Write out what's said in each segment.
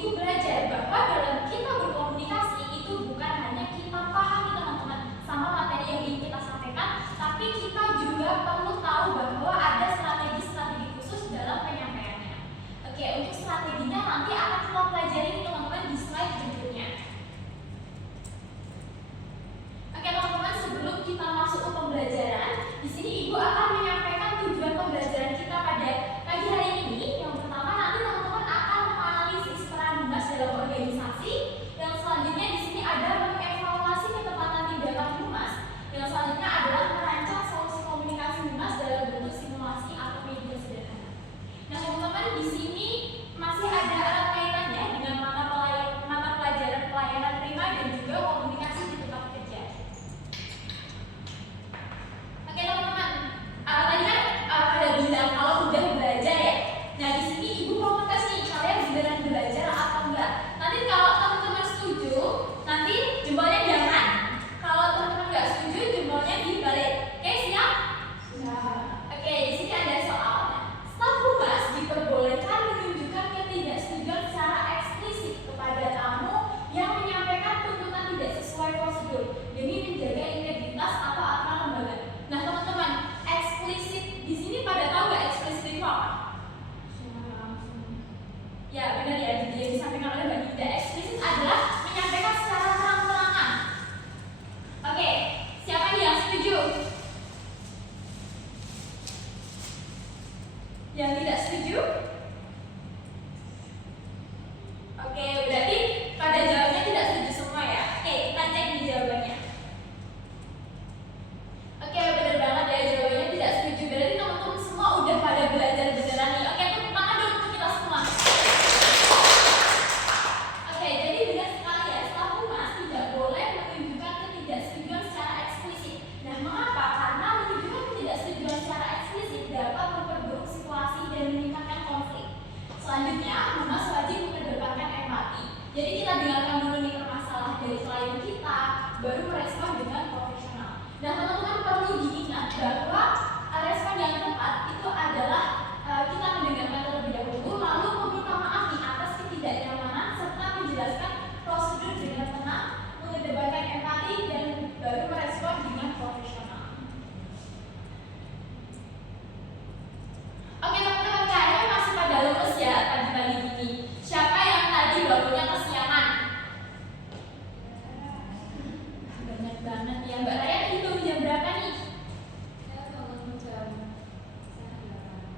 Ibu belajar bahwa dalam kita berkomunikasi itu bukan hanya kita pahami teman-teman sama materi yang ingin kita sampaikan, tapi kita juga perlu tahu bahwa ada strategi-strategi khusus dalam penyampaiannya. Oke, untuk strateginya nanti akan kita pelajari teman-teman di slide berikutnya. Oke teman-teman, sebelum kita masuk ke pembelajaran, di sini Ibu akan menyampaikan tujuan pembelajaran kita pada pagi hari ini. Yang pertama, nanti teman-teman akan menganalisis peran Humas dalam organisasi. Yang selanjutnya di sini ada mengevaluasi ketepatan tindakan Humas. Yang selanjutnya adalah merancang solusi komunikasi Humas dalam bentuk simulasi atau media sederhana. Nah teman-teman, di sini masih ada erat kaitannya dengan mata pelajaran pelayanan prima dan juga komunikasi di tempat kerja. Oke teman-teman, tadi kan pada bilang kalau udah belajar ya. Nah di sini Ibu mau ngetes nih, kalian beneran belajar atau enggak? Nanti kalau teman-teman setuju, nanti jempolnya jangan. Kalau teman-teman nggak setuju, jempolnya dibalik. Oke siap? Oke, di sini ada soal. Staf Humas diperbolehkan menunjukkan ketidaksetujuan secara eksplisit kepada tamu yang menyampaikan tuntutan tidak sesuai prosedur demi menjaga integritas atau aturan lembaga. Nah teman-teman, eksplisit di sini pada tahu nggak eksplisit itu apa? Ya benar ya, yang disampaikan oleh Mbak Dinda. Eksplisit adalah menyampaikan secara terang-terangan. Oke, siapa nih yang setuju? Yang tidak setuju? Oke, berarti pada jawabnya tidak setuju semua ya. Oke, kita cek di jawabannya. Oke, benar banget ya, jawabannya tidak setuju. Berarti teman-teman semua udah pada belajar beneran nih. Oke, tepuk tangan dulu untuk kita semua. Oke, jadi benar sekali ya, staf Humas tidak boleh menunjukkan ketidaksetujuan secara eksplisit. Nah, mengapa? Karena menunjukkan ketidaksetujuan secara eksplisit dapat memperburuk situasi dan meningkatkan konflik. Selanjutnya, Humas wajib mengedepankan empati. Jadi kita dengarkan dulu nih permasalahan dari klien kita, baru merespon dengan profesional. Nah teman-teman perlu diingat bahwa respon yang tepat itu adalah kita mendengarkan terlebih dahulu, lalu meminta maaf nih atas ketidaknyamanan serta menjelaskan prosedur dengan tenang, mengedepankan empati dan baru merespon dengan profesional. Oke teman-teman, kayaknya masih pada lemes ya pagi-pagi gini. Siapa yang tadi bangunnya kesiangan? Banyak banget ya. Mbak Raya hitung jam berapa nih? Saya bangun jam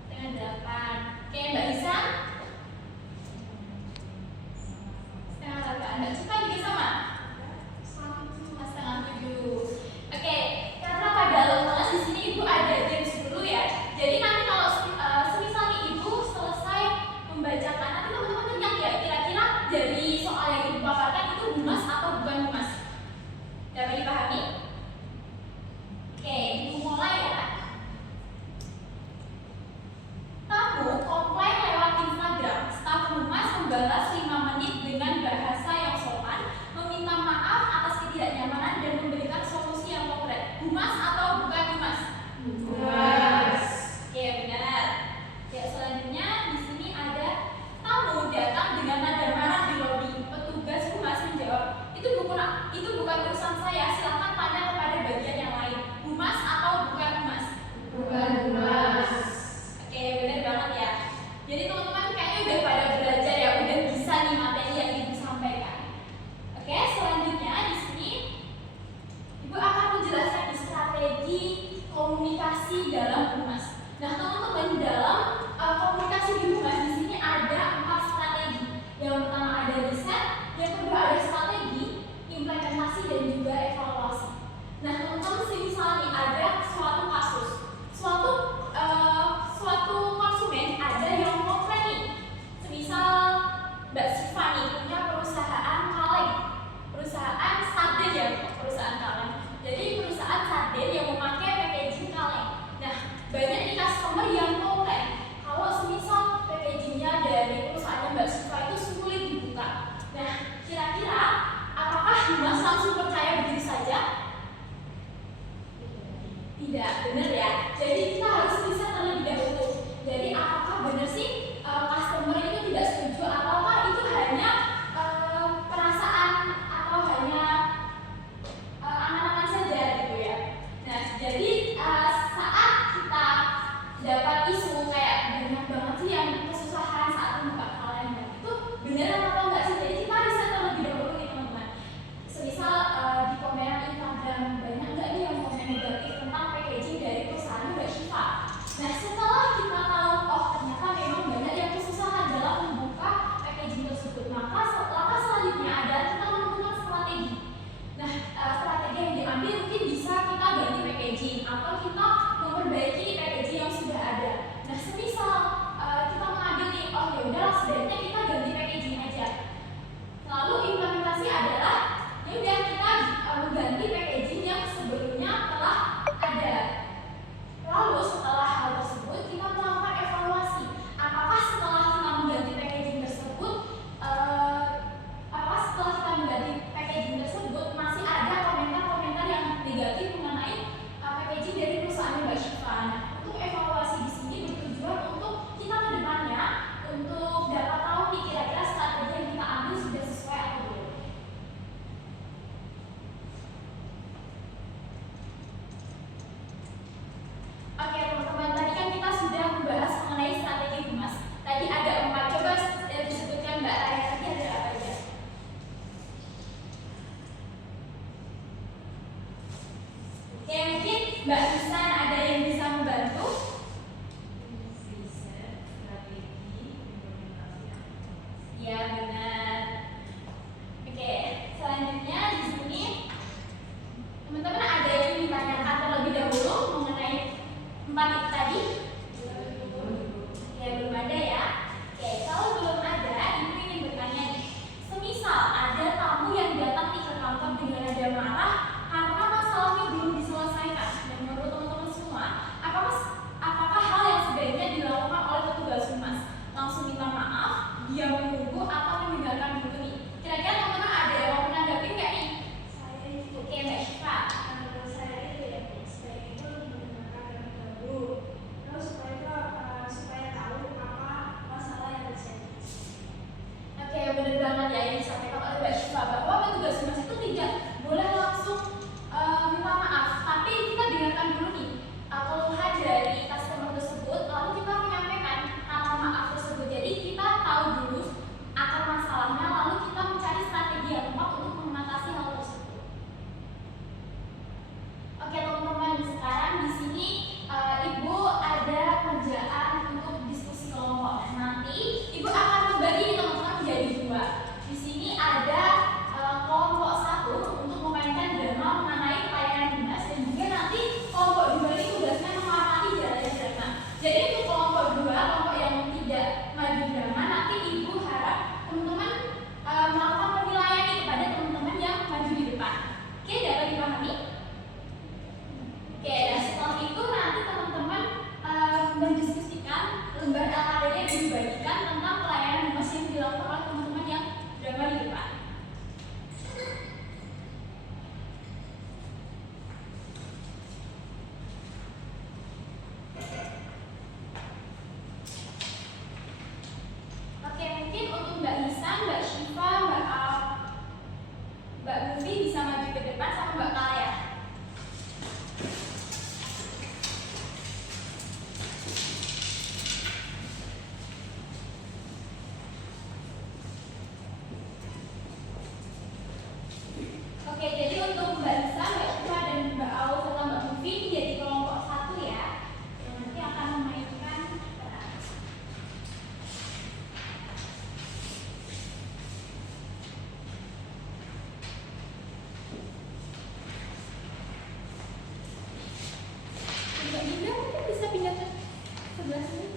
setengah 8. Oke, Mbak Isa? Setengah 8. Mbak Cipa juga sama? Setengah 7. Oke, karena pada lemes di sini Ibu ada games dulu ya. Jadi nanti kalau semisal nih Ibu selesai membacakan, nanti teman-teman teriak ya, kira-kira dari soal yang Ibu paparkan itu Humas atau bukan Humas? Dapat dipahami? Oke, Ibu mulai ya. Tamu komplain lewat Instagram, staf Humas membalas 5 menit dengan bahasa yang sopan, meminta maaf atas ketidaknyamanan dan memberikan solusi yang konkret. Humas atau bukan Humas? Humas. Oke, benar. Ya, selanjutnya di sini ada tamu datang dengan nada marah di lobi. Petugas Humas menjawab, itu bukan urusan saya, silakan tanya kepada bagian yang lain. Humas atau bukan Humas? Bukan Humas. Oke, benar banget ya. Jadi teman-teman kayaknya udah pada belajar ya, udah bisa nih materi yang Ibu sampaikan. Oke, selanjutnya di sini Ibu akan menjelaskan di strategi depan sama Mbak Kala ya. Oke, jadi untuk Mbak Lisa, Mbak Eva, dan Mbak Aul serta Mbak Mufi jadi kelompok satu ya, yang nanti akan memainkan peran. Mbak Dinda mungkin bisa pindah ke sebelah sini.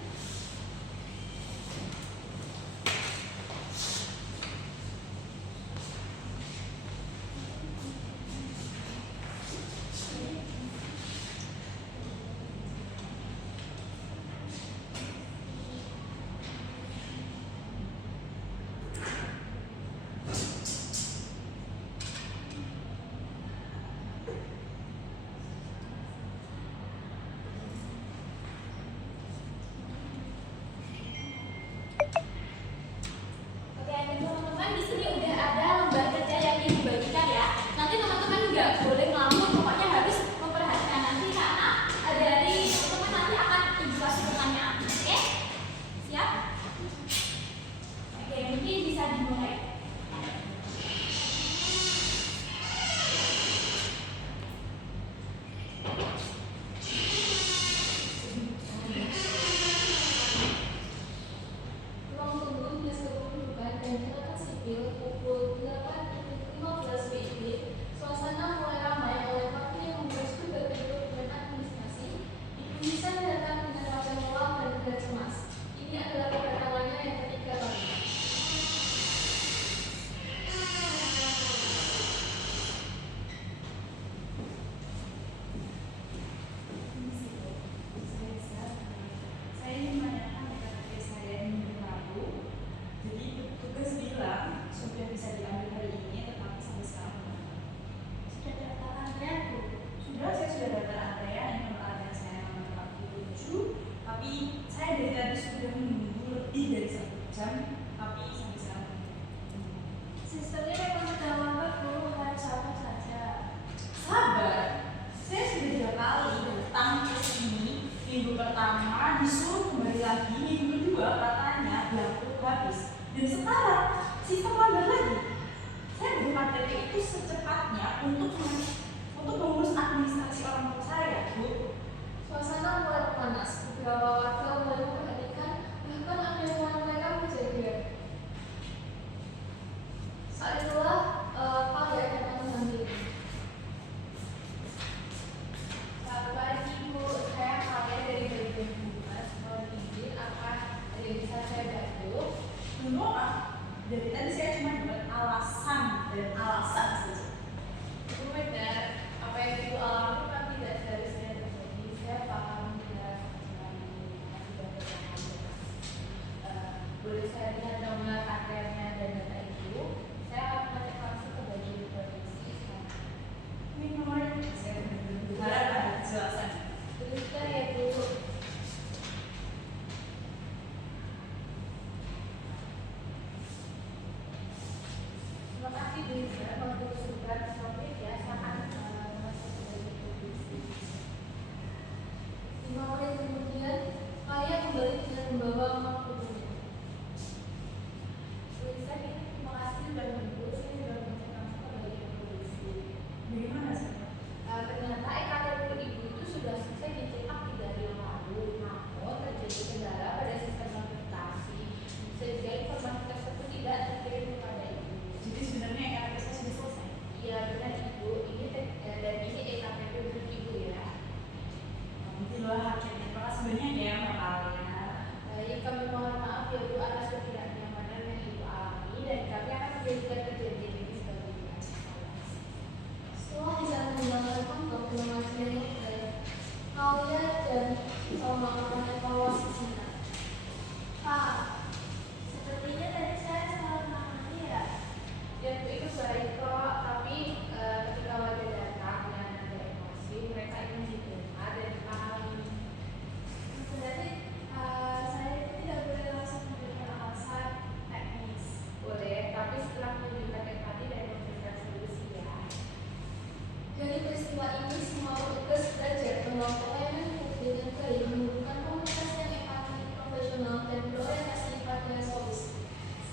Dari peristiwa ini, semua petugas belajar bahwa pelayanan publik dengan baik memerlukan komunikasi yang empati, profesional, dan berorientasi pada solusi.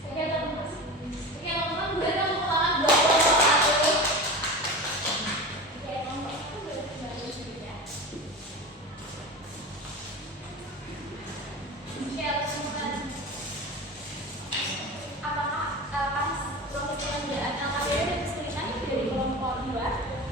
Oke teman-teman, boleh dong ulangan 21. Oke teman-teman, boleh kembali sedikit ya. Oke teman-teman, apakah pas proses pengerjaan LKPD dan kesulitan dari kelompok 2?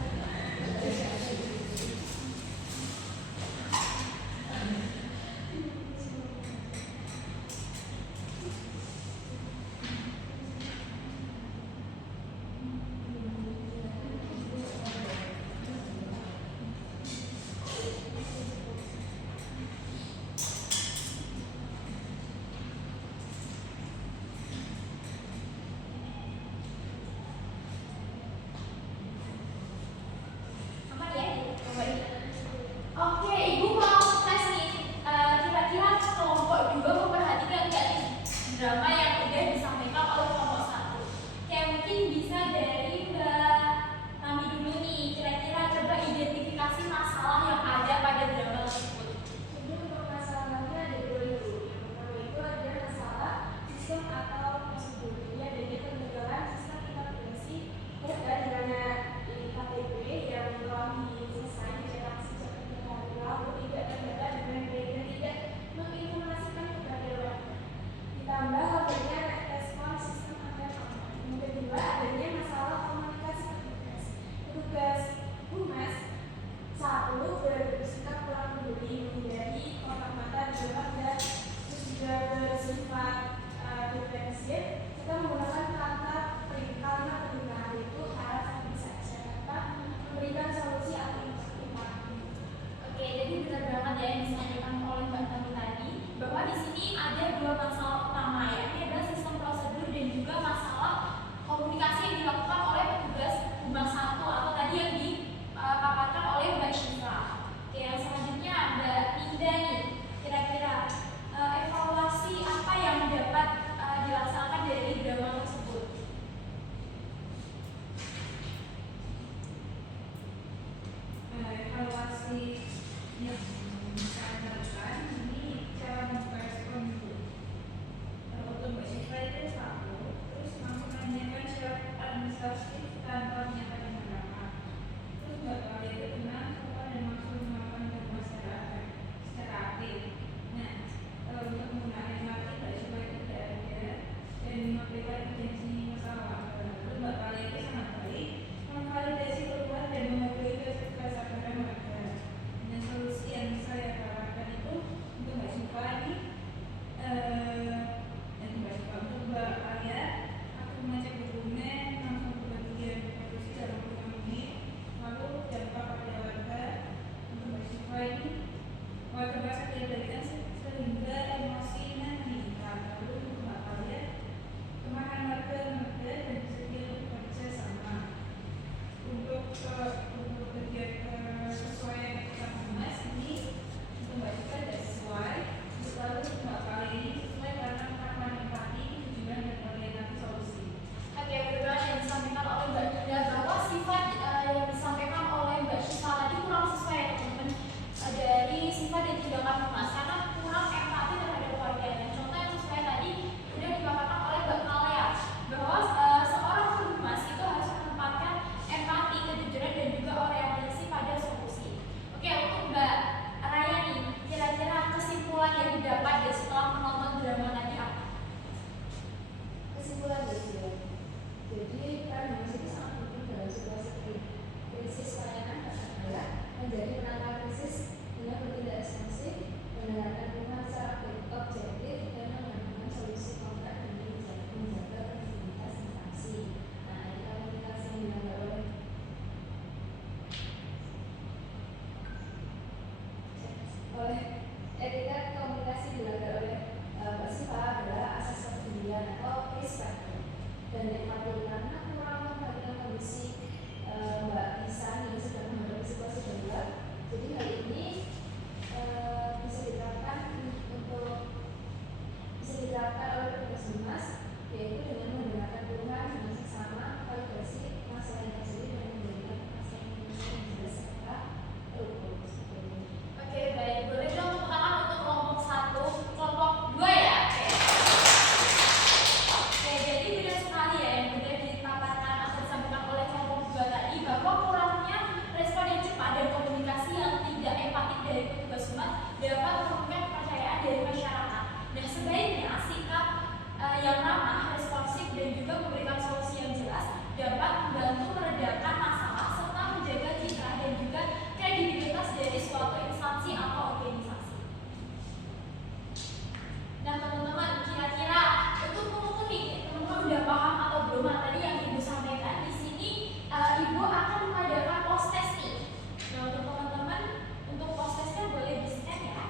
materi yang Ibu sampaikan. Di sini Ibu akan mengadakan post testing. Nah, untuk teman-teman, untuk post testnya boleh di-scan ya.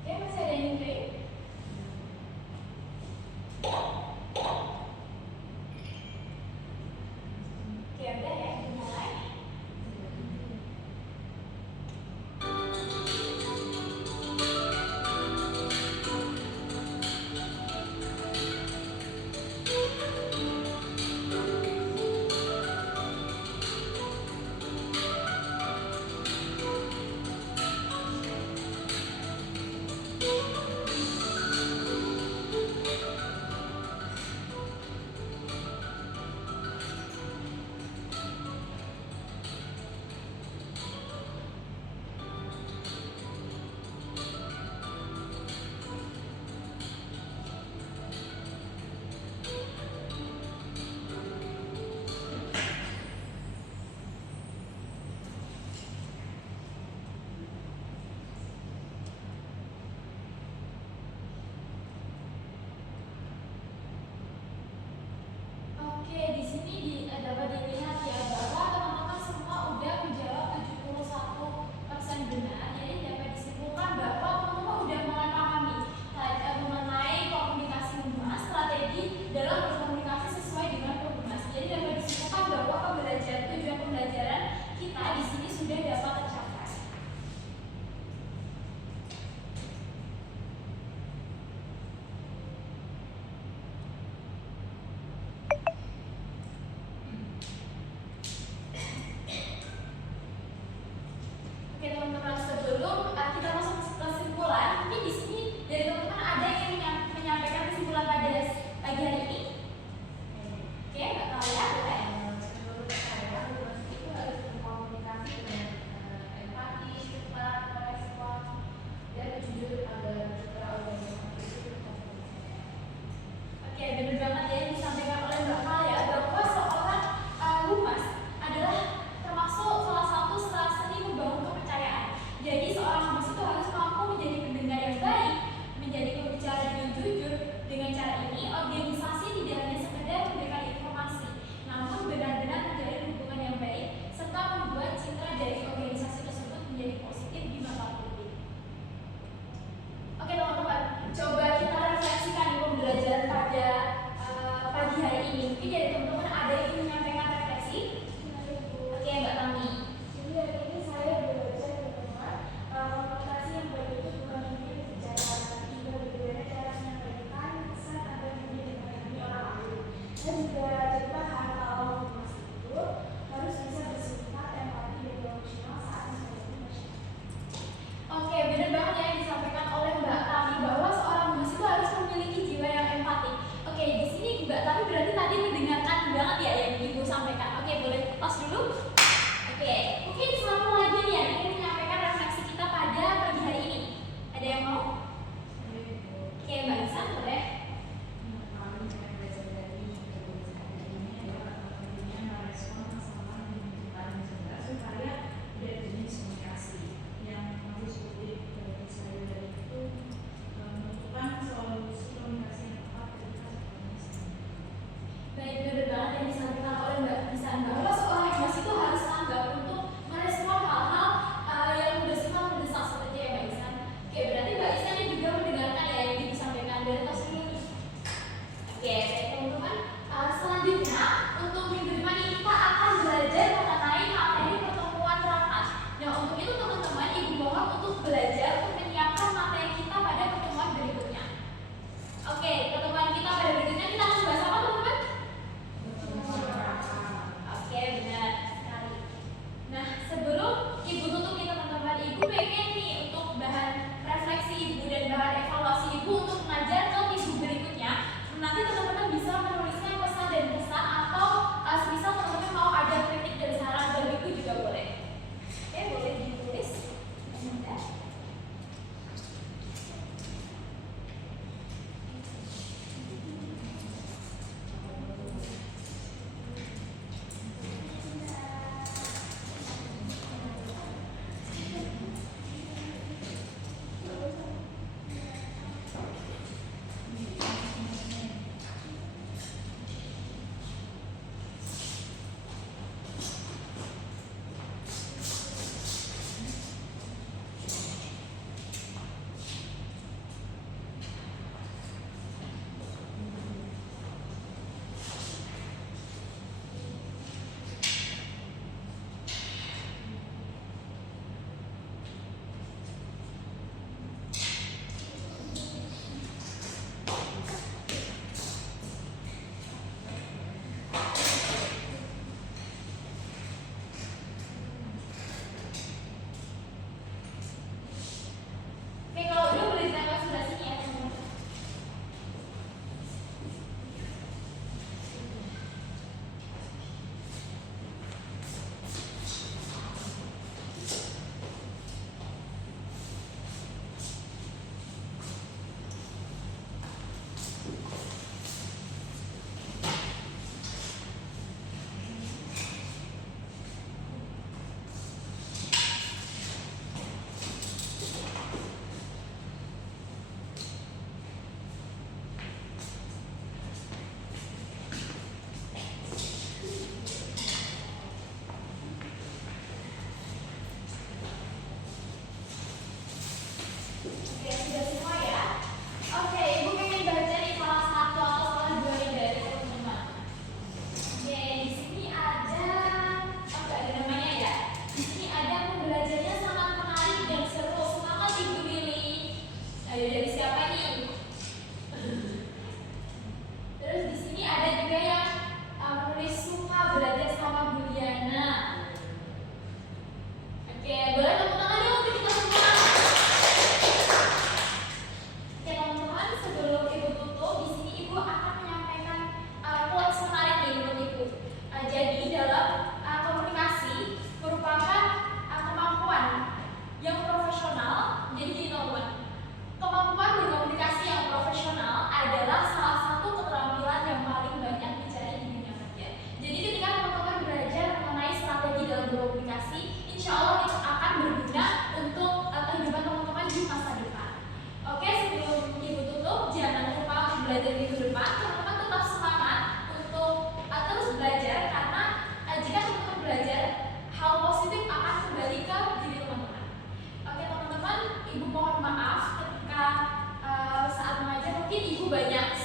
Oke, masih ada yang ingin? Oke, udah ya, kita mulai. Oke, di sini dapat dilihat ya bahwa teman-teman semua udah menjawab 71% benar. Jadi dapat disimpulkan bahwa teman-teman udah memahami mengenai komunikasi humas, strategi dalam berkomunikasi sesuai dengan humas. Jadi dapat disimpulkan bahwa tujuan pembelajaran kita di sini sudah dapat tercapai. Oke teman-teman, sebelum banyak